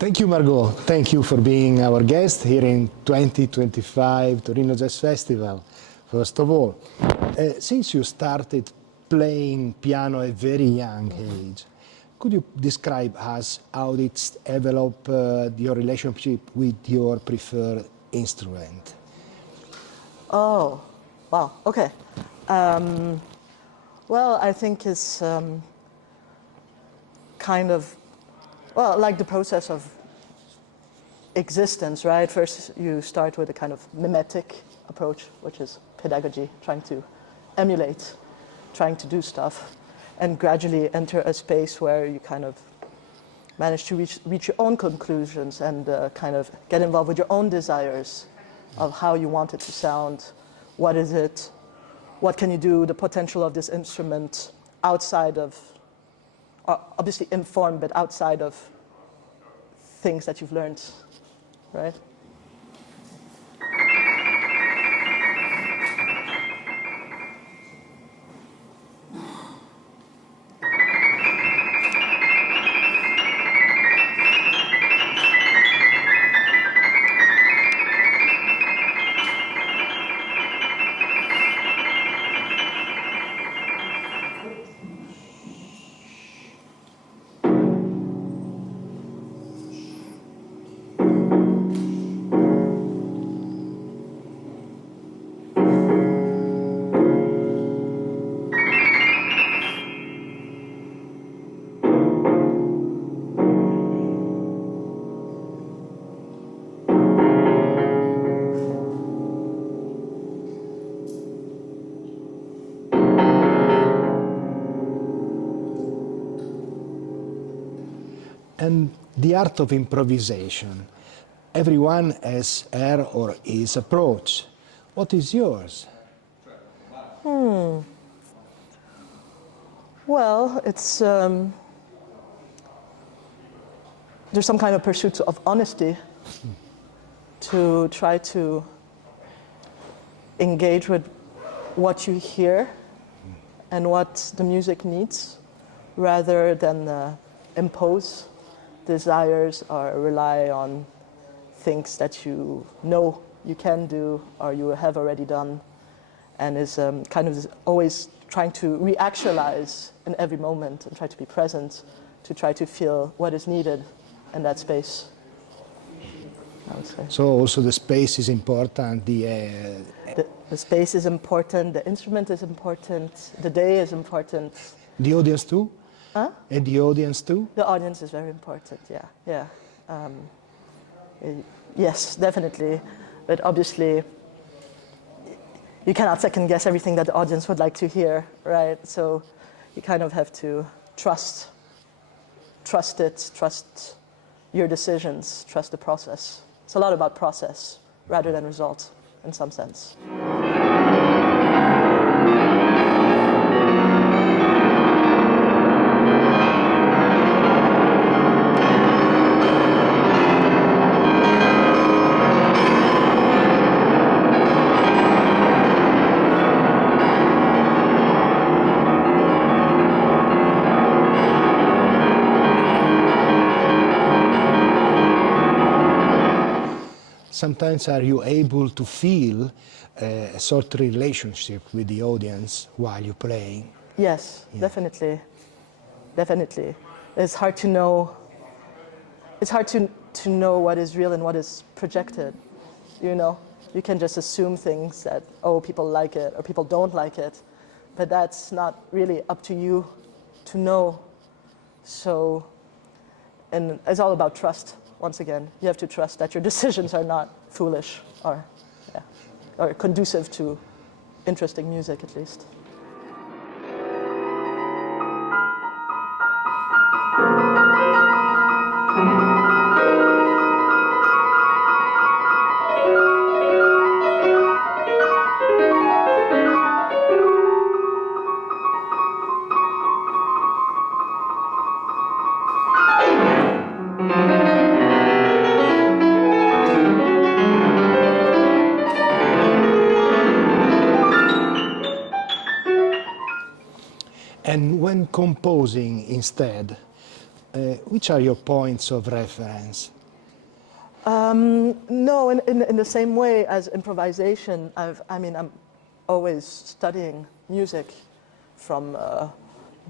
Thank you, Margaux. Thank you for being our guest here in 2025 Torino Jazz Festival. First of all, since you started playing piano at a very young age, could you describe us how it's developed your relationship with your preferred instrument? Oh, wow, okay. Well, I think it's kind of, well, like the process of existence, right? First you start with a kind of mimetic approach, which is pedagogy, trying to emulate, trying to do stuff, and gradually enter a space where you kind of manage to reach your own conclusions and kind of get involved with your own desires of how you want it to sound, what is it, what can you do, the potential of this instrument outside of, obviously informed, but outside of things that you've learned, right? And the art of improvisation. Everyone has her or his approach. What is yours? Well, it's there's some kind of pursuit of honesty to try to engage with what you hear and what the music needs, rather than impose desires or rely on things that you know you can do or you have already done, and is kind of always trying to reactualize in every moment and try to be present to try to feel what is needed in that space, I would say. So also the space is important, The space is important, the instrument is important, the day is important. the audience too? Huh? And the audience too? The audience is very important, yeah. Yes, definitely. But obviously, you cannot second guess everything that the audience would like to hear, right? So you kind of have to trust it, trust your decisions, trust the process. It's a lot about process rather than result in some sense. Sometimes are you able to feel a sort of relationship with the audience while you're playing? Yes, yeah. Definitely. It's hard to know. It's hard to know what is real and what is projected. You know, you can just assume things that, oh, people like it or people don't like it, but that's not really up to you to know. So, and it's all about trust. Once again, you have to trust that your decisions are not foolish or conducive to interesting music, at least. And when composing instead, which are your points of reference? No, in the same way as improvisation, I'm always studying music from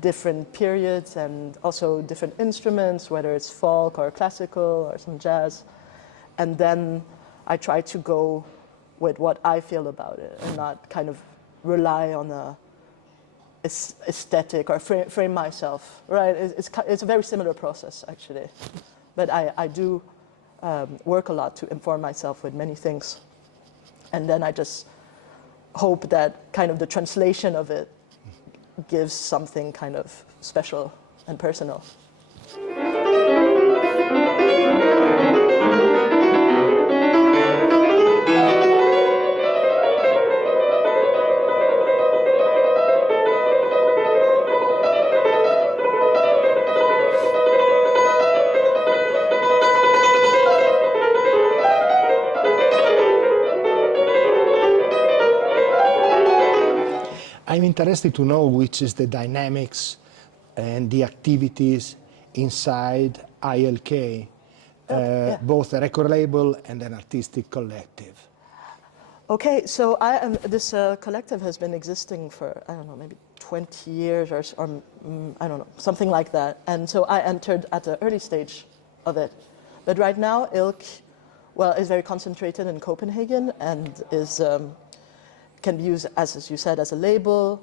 different periods and also different instruments, whether it's folk or classical or some jazz. And then I try to go with what I feel about it and not kind of rely on a aesthetic or frame myself, right? It's a very similar process, actually. But I do work a lot to inform myself with many things. And then I just hope that kind of the translation of it gives something kind of special and personal. I'm interested to know which is the dynamics and the activities inside ILK, both a record label and an artistic collective. Okay, so this collective has been existing for, I don't know, maybe 20 years or I don't know, something like that. And so I entered at the early stage of it. But right now, ILK, well, is very concentrated in Copenhagen and can be used, as you said, as a label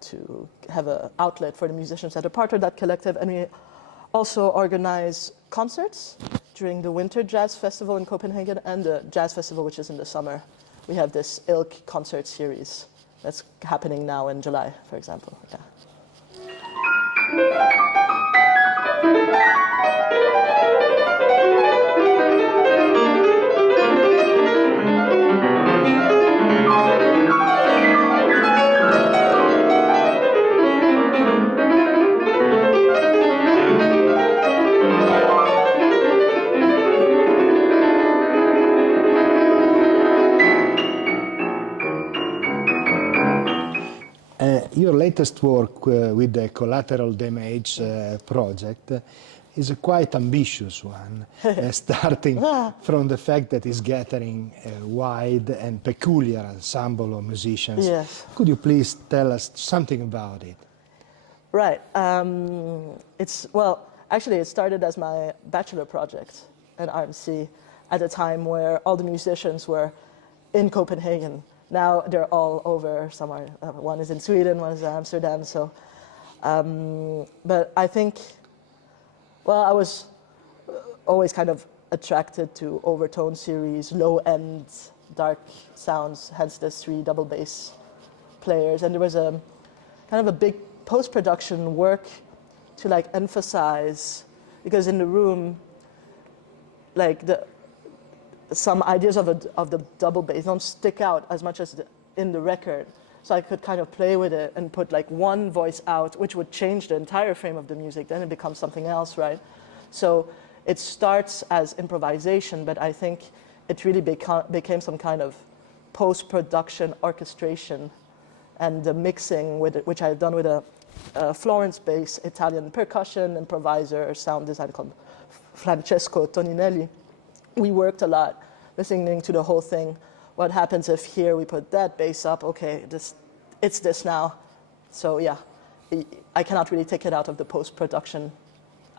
to have an outlet for the musicians that are part of that collective. And we also organize concerts during the Winter Jazz Festival in Copenhagen and the Jazz Festival, which is in the summer. We have this ILK concert series that's happening now in July, for example. Yeah. Your latest work with the Collateral Damage project is a quite ambitious one, starting from the fact that it's gathering a wide and peculiar ensemble of musicians. Yes. Could you please tell us something about it? Right. Actually, it started as my bachelor project at RMC at a time where all the musicians were in Copenhagen. Now they're all over somewhere. One is in Sweden, one is in Amsterdam. So, but I think, well, I was always kind of attracted to overtone series, low-end, dark sounds, hence the 3 double bass players. And there was a kind of a big post-production work to like emphasize, because in the room, like some ideas of the double bass don't stick out as much as in the record. So I could kind of play with it and put like one voice out, which would change the entire frame of the music. Then it becomes something else, right? So it starts as improvisation, but I think it really became some kind of post-production orchestration and the mixing with it, which I had done with a Florence-based Italian percussion improviser, sound designer called Francesco Toninelli. We worked a lot listening to the whole thing. What happens if here we put that bass up? Okay, it's this now. So yeah, I cannot really take it out of the post-production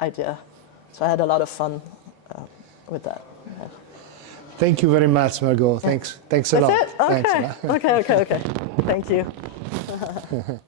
idea. So I had a lot of fun with that. Yeah. Thank you very much, Margaux. Thanks a lot. That's it? Okay. Thanks a lot. Okay. Thank you.